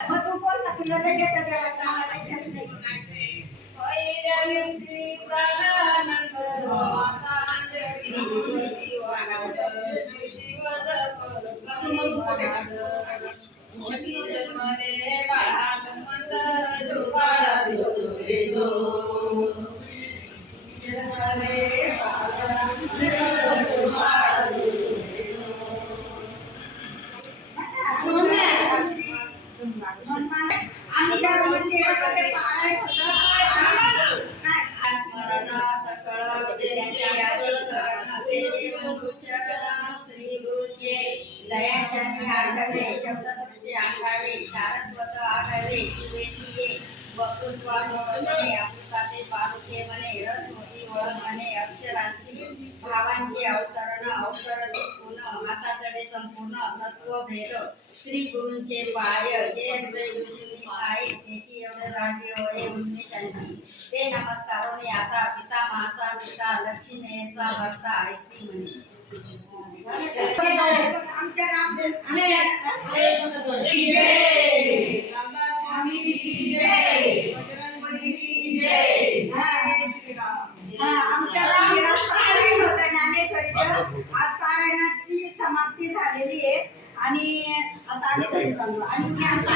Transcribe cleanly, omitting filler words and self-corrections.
मग तू बोल ना, तुला नाही घेता देवाचं मला विचार नाही. पहिल्या दिवशी गाण्यानंद मातांजली दिवाण शिव जप मोठी जन्मले बाळा मंद झोपाळा जो जन्मले बाळा मंद झोपाळा आमच्या मंदिरामध्ये पारायण होतं. स्मरण सकळ त्यांच्या आचरण तेजे उच्चारण श्री गुरुचे दयाचरणी आढळले शब्दसृष्टी आढळले सारस्वत आढळले वेसिये वक्तृत्वामुळे अपुकाते पारुके म्हणे रसमती वळ म्हणे अक्षरांची भावांचे अवतरण अवतरते पूर्ण हाताचडे संपूर्ण तत्व भेद श्री गुरूंचे पाय जे हृदय गुरुनी पाय त्याची एवढे राहते होय उन्मेषांची ते नमस्कारोने आता पिता माता पिता लक्ष्मीचा भरता ऐसी म्हणे. आमच्या रामदेव स्वामी की जय बजरंगबली की जय जय श्री राम. आमच्या मंदिरात पारायण होतं ज्ञानेश्वरीचं. आज पारायणाची समाप्ती झालेली आहे आणि आता आम्ही घरी चाललो आणि मी असं